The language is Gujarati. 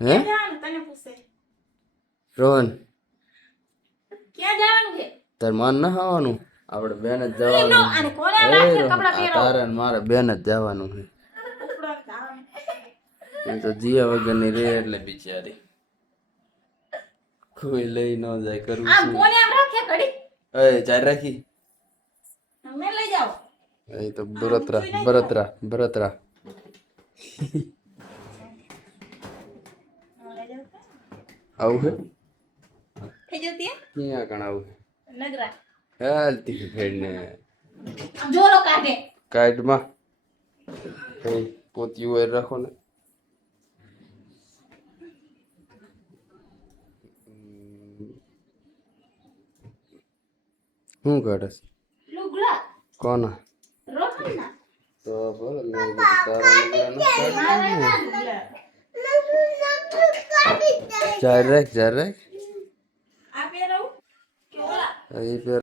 હે તને પૂછે રોહન ક્યાં જવાનું છે તાર માન ના આવવાનું આપણે બેન જ એમ નો જવાનું આને કોને એ રાખે રોહન, કપડા આ પહેરો તારે ને મારે બેન જ જવાનું છે ઉપડો ધામ એ તો જીયા વગરની રે એટલે બિચારી કોઈ લઈ ન જાય કરવું આમ શું કોને આમ રાખે ઘડી એ ચાર રાખી તમે લઈ જાઓ એ તો બરતરા આવું છે થઈ જતી ક્યાં કણ આવું નગરા હાલતી ફેડને આમ જોરો કાઢે કાઢમાં કઈ પોતિયું હોય રાખો ને શું કાઢે લુગડા કોના રોટલીના તો બોલો મેં કીધું તારા લુગડા ન કાઢી ચાર રાખ આ પહેરવું કે ઓલા એ